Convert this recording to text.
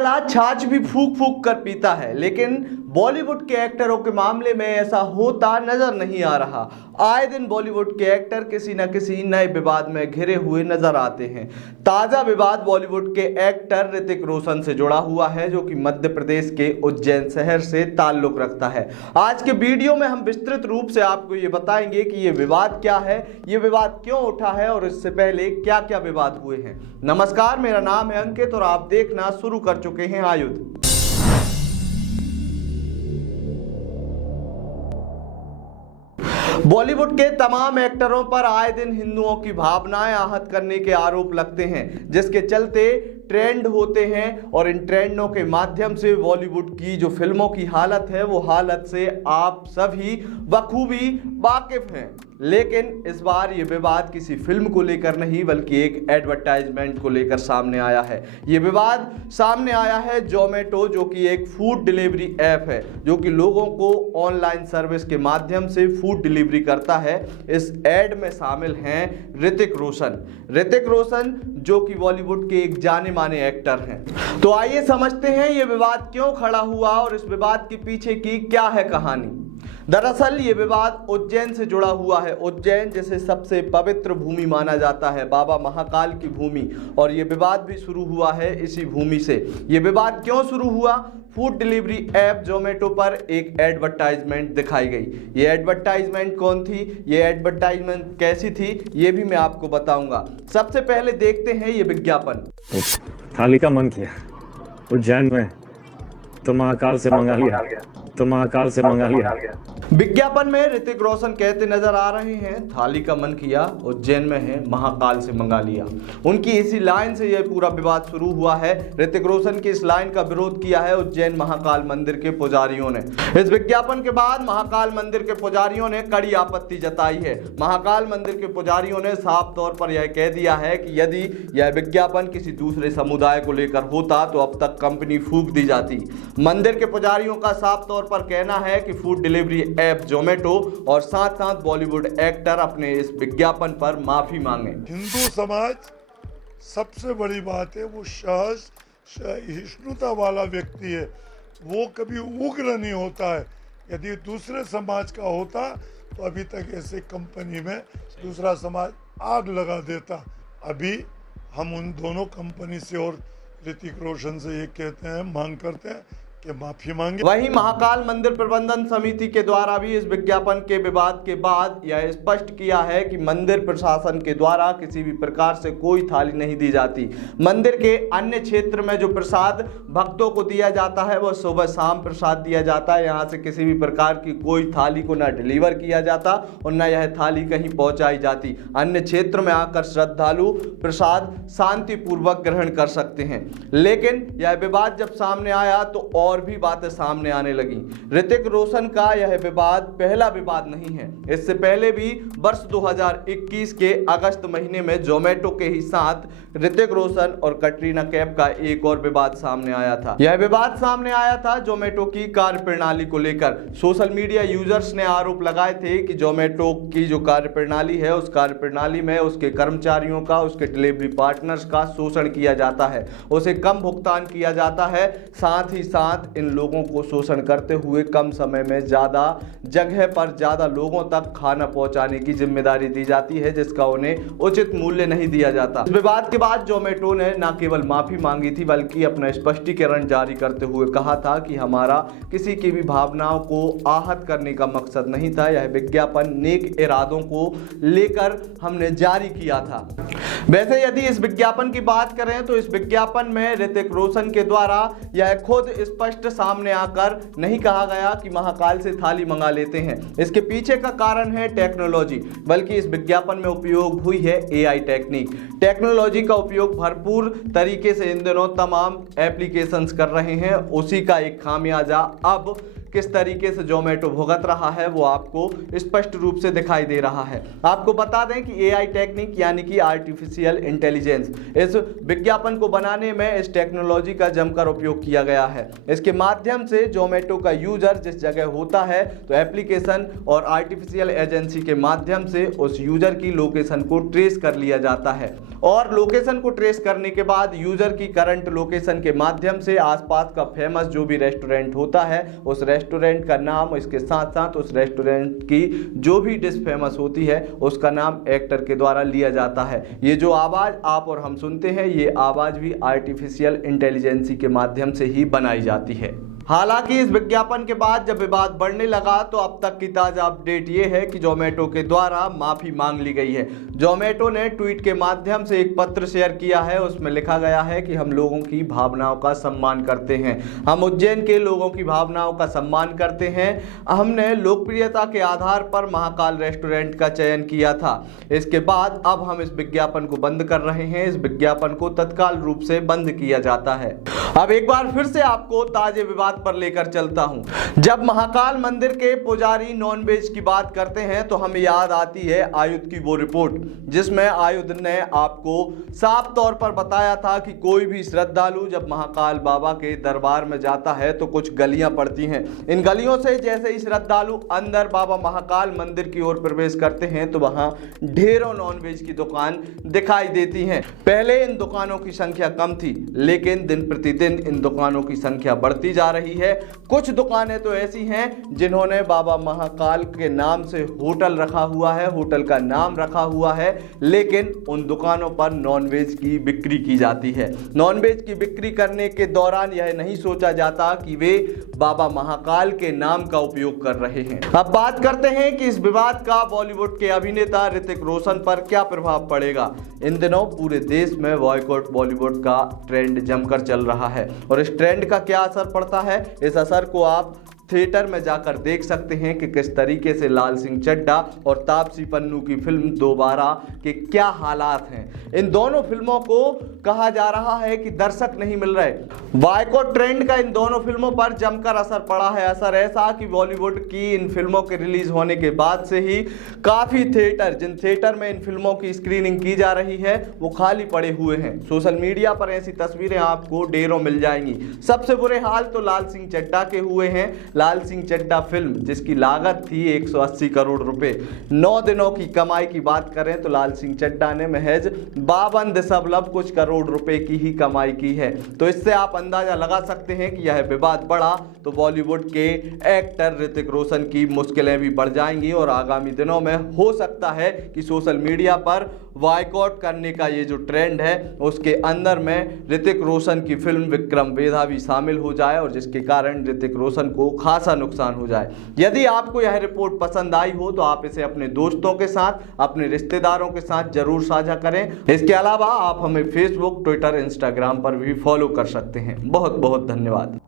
चला छाछ भी फूक फूक कर पीता है, लेकिन बॉलीवुड के एक्टरों के मामले में ऐसा होता नजर नहीं आ रहा। आए दिन बॉलीवुड के एक्टर किसी न किसी नए विवाद में घिरे हुए नजर आते हैं। ताजा विवाद बॉलीवुड के एक्टर ऋतिक रोशन से जुड़ा हुआ है, जो कि मध्य प्रदेश के उज्जैन शहर से ताल्लुक रखता है। आज के वीडियो में हम विस्तृत रूप से आपको ये बताएंगे कि ये विवाद क्या है, ये विवाद क्यों उठा है और इससे पहले क्या क्या विवाद हुए हैं। नमस्कार, मेरा नाम है अंकित और आप देखना शुरू कर चुके हैं आयुध। बॉलीवुड के तमाम एक्टरों पर आए दिन हिंदुओं की भावनाएं आहत करने के आरोप लगते हैं, जिसके चलते ट्रेंड होते हैं और इन ट्रेंडों के माध्यम से बॉलीवुड की जो फिल्मों की हालत है वो हालत से आप सभी बखूबी वाकिफ हैं। लेकिन इस बार ये विवाद किसी फिल्म को लेकर नहीं बल्कि एक एडवर्टाइजमेंट को लेकर सामने आया है। ये विवाद सामने आया है जोमेटो, जो कि एक फूड डिलीवरी ऐप है जो कि लोगों को ऑनलाइन सर्विस के माध्यम से फूड डिलीवरी करता है। इस एड में शामिल हैं ऋतिक रोशन जो कि बॉलीवुड के एक जाने माने एक्टर हैं। तो आइए समझते हैं ये विवाद क्यों खड़ा हुआ और इस विवाद के पीछे की क्या है कहानी। दरअसल ये विवाद उज्जैन से जुड़ा हुआ है। उज्जैन जिसे सबसे पवित्र भूमि माना जाता है, बाबा महाकाल की भूमि, और ये विवाद भी शुरू हुआ है इसी भूमि से। ये विवाद क्यों शुरू हुआ? फूड डिलीवरी ऐप जोमेटो पर एक एडवर्टाइजमेंट दिखाई गई। ये एडवर्टाइजमेंट कौन थी, ये एडवर्टाइजमेंट कैसी थी, ये भी मैं आपको बताऊंगा। सबसे पहले देखते हैं ये विज्ञापन। थाली का मन किया उज्जैन में तो महाकाल से मंगा लिया। विज्ञापन में ऋतिक रोशन कहते नजर आ रहे हैं, थाली का मन किया उज्जैन में है महाकाल से मंगा लिया। उनकी इसी लाइन से यह पूरा विवाद शुरू हुआ है। ऋतिक रोशन की इस लाइन का विरोध किया है उज्जैन महाकाल मंदिर के पुजारियों ने। इस विज्ञापन के बाद महाकाल मंदिर के पुजारियों ने कड़ी आपत्ति जताई है। महाकाल मंदिर के पुजारियों ने साफ तौर पर यह कह दिया है कि यदि यह विज्ञापन किसी दूसरे समुदाय को लेकर होता तो अब तक कंपनी फूंक दी जाती। मंदिर के पुजारियों का साफ तौर पर कहना है कि फूड डिलीवरी ऐप जोमेटो और साथ साथ बॉलीवुड एक्टर अपने इस विज्ञापन पर माफी मांगे। हिंदू समाज सबसे बड़ी बात है, वो सहिष्णुता वाला व्यक्ति है, वो कभी उग्र नहीं होता है। यदि दूसरे समाज का होता तो अभी तक ऐसे कंपनी में दूसरा समाज आग लगा देता। अभी हम उन दोनों कंपनी से और ऋतिक रोशन से ये कहते हैं, मांग करते हैं कि माफी मांगे। वहीं महाकाल मंदिर प्रबंधन समिति के द्वारा भी इस विज्ञापन के विवाद के बाद यह स्पष्ट किया है कि मंदिर प्रशासन के द्वारा किसी भी प्रकार से कोई थाली नहीं दी जाती। मंदिर के अन्य क्षेत्र में जो प्रसाद भक्तों को दिया जाता है वह सुबह शाम प्रसाद दिया जाता है। यहाँ से किसी भी प्रकार की कोई थाली को न डिलीवर किया जाता और न यह थाली कहीं पहुंचाई जाती। अन्य क्षेत्र में आकर श्रद्धालु प्रसाद शांतिपूर्वक ग्रहण कर सकते हैं। लेकिन यह विवाद जब सामने आया तो और भी बातें सामने आने लगी। ऋतिक रोशन का यह विवाद पहला विवाद नहीं है। इससे पहले भी वर्ष 2021 के अगस्त महीने में जोमेटो के ही साथ ऋतिक रोशन और कटरीना कैफ का एक और विवाद सामने आया था। यह विवाद सामने आया था जोमेटो की कार्यप्रणाली को लेकर। सोशल मीडिया यूजर्स ने आरोप लगाए थे कि जोमेटो की जो कार्यप्रणाली है उस कार्यप्रणाली में उसके कर्मचारियों का, उसके डिलीवरी पार्टनर्स का शोषण किया जाता है, उसे कम भुगतान किया जाता है, साथ ही साथ इन लोगों को शोषण करते हुए कम समय में ज्यादा जगह पर ज्यादा लोगों तक खाना पहुंचाने की जिम्मेदारी दी जाती है, जिसका उन्हें उचित मूल्य नहीं दिया जाता। इस विवाद के बाद जोमेटो ने न केवल माफी मांगी थी बल्कि अपना स्पष्टीकरण जारी करते हुए कहा था कि हमारा किसी की भी भावनाओं को आहत करने का मकसद नहीं था। यह विज्ञापन नेक इरादों को लेकर हमने जारी किया था। वैसे यदि इस विज्ञापन की बात करें तो इस विज्ञापन में ऋतिक रोशन के द्वारा यह खुद स्पष्ट सामने आकर नहीं कहा गया कि महाकाल से थाली मंगा लेते हैं। इसके पीछे का कारण है टेक्नोलॉजी, बल्कि इस विज्ञापन में उपयोग हुई है एआई टेक्नोलॉजी का उपयोग भरपूर तरीके से इन दिनों तमाम एप्लीकेशंस कर रहे हैं। उसी का एक खामियाजा अब किस तरीके से जोमेटो भुगत रहा है वो आपको स्पष्ट रूप से दिखाई दे रहा है। आपको बता दें कि एआई टेक्निक यानी कि आर्टिफिशियल इंटेलिजेंस, इस विज्ञापन को बनाने में इस टेक्नोलॉजी का जमकर उपयोग किया गया है। इसके माध्यम से जोमेटो का यूजर जिस जगह होता है तो एप्लीकेशन और आर्टिफिशियल एजेंसी के माध्यम से उस यूजर की लोकेशन को ट्रेस कर लिया जाता है और लोकेशन को ट्रेस करने के बाद यूजर की करंट लोकेशन के माध्यम से आसपास का फेमस जो भी रेस्टोरेंट होता है उस रेस्टोरेंट का नाम, इसके साथ साथ उस रेस्टोरेंट की जो भी डिश फेमस होती है उसका नाम एक्टर के द्वारा लिया जाता है। ये जो आवाज़ आप और हम सुनते हैं ये आवाज़ भी आर्टिफिशियल इंटेलिजेंसी के माध्यम से ही बनाई जाती है। हालांकि इस विज्ञापन के बाद जब विवाद बढ़ने लगा तो अब तक की ताज़ा अपडेट ये है कि जोमेटो के द्वारा माफ़ी मांग ली गई है। जोमेटो ने ट्वीट के माध्यम से एक पत्र शेयर किया है, उसमें लिखा गया है कि हम लोगों की भावनाओं का सम्मान करते हैं, हम उज्जैन के लोगों की भावनाओं का सम्मान करते हैं। हमने लोकप्रियता के आधार पर महाकाल रेस्टोरेंट का चयन किया था। इसके बाद अब हम इस विज्ञापन को बंद कर रहे हैं। इस विज्ञापन को तत्काल रूप से बंद किया जाता है। अब एक बार फिर से आपको ताजे विवाद पर लेकर चलता हूं। जब महाकाल मंदिर के पुजारी नॉनवेज की बात करते हैं तो हमें याद आती है आयुध की वो रिपोर्ट, जिसमें आयुध ने आपको साफ तौर पर बताया था कि कोई भी श्रद्धालु जब महाकाल बाबा के दरबार में जाता है तो कुछ गलियां पड़ती हैं। इन गलियों से जैसे ही श्रद्धालु अंदर बाबा महाकाल मंदिर की ओर प्रवेश करते हैं तो वहां ढेरों नॉनवेज की दुकान दिखाई देती हैं। पहले इन दुकानों की संख्या कम थी, लेकिन दिन प्रतिदिन इन दुकानों की संख्या बढ़ती जा रही है। कुछ दुकानें तो ऐसी हैं जिन्होंने बाबा महाकाल के नाम से होटल रखा हुआ है, होटल का नाम रखा हुआ है, लेकिन उन दुकानों पर नॉनवेज की बिक्री की जाती है। नॉनवेज की बिक्री करने के दौरान यह नहीं सोचा जाता कि वे बाबा महाकाल के नाम का उपयोग कर रहे हैं। अब बात करते हैं कि इस विवाद का बॉलीवुड के अभिनेता ऋतिक रोशन पर क्या प्रभाव पड़ेगा। इन दिनों पूरे देश में बॉयकॉट बॉलीवुड का ट्रेंड जमकर चल रहा है और इस ट्रेंड का क्या असर पड़ता है, इस असर को आप थिएटर में जाकर देख सकते हैं कि किस तरीके से लाल सिंह चड्ढा और तापसी पन्नू की फिल्म दोबारा के क्या हालात हैं। इन दोनों फिल्मों को कहा जा रहा है कि दर्शक नहीं मिल रहे। बॉयकॉट ट्रेंड का इन दोनों फिल्मों पर जमकर असर पड़ा है। असर ऐसा कि बॉलीवुड की इन फिल्मों के रिलीज होने के बाद से ही काफ़ी थिएटर, जिन थिएटर में इन फिल्मों की स्क्रीनिंग की जा रही है वो खाली पड़े हुए हैं। सोशल मीडिया पर ऐसी तस्वीरें आपको ढेरों मिल जाएंगी। सबसे बुरे हाल तो लाल सिंह चड्ढा के हुए हैं। लाल सिंह चड्ढा फिल्म जिसकी लागत थी 180 करोड़ रुपए, 9 दिनों की कमाई की बात करें तो लाल सिंह चड्ढा ने महज 52 कुछ करोड़ रुपए की ही कमाई की है। तो इससे आप अंदाजा लगा सकते हैं कि यह विवाद बढ़ा तो बॉलीवुड के एक्टर ऋतिक रोशन की मुश्किलें भी बढ़ जाएंगी और आगामी दिनों में हो सकता है कि सोशल मीडिया पर बॉयकॉट करने का ये जो ट्रेंड है उसके अंदर में ऋतिक रोशन की फिल्म विक्रम वेधा भी शामिल हो जाए और जिसके कारण ऋतिक रोशन को खासा नुकसान हो जाए। यदि आपको यह रिपोर्ट पसंद आई हो तो आप इसे अपने दोस्तों के साथ, अपने रिश्तेदारों के साथ जरूर साझा करें। इसके अलावा आप हमें फेसबुक, ट्विटर, इंस्टाग्राम पर भी फॉलो कर सकते हैं। बहुत बहुत धन्यवाद।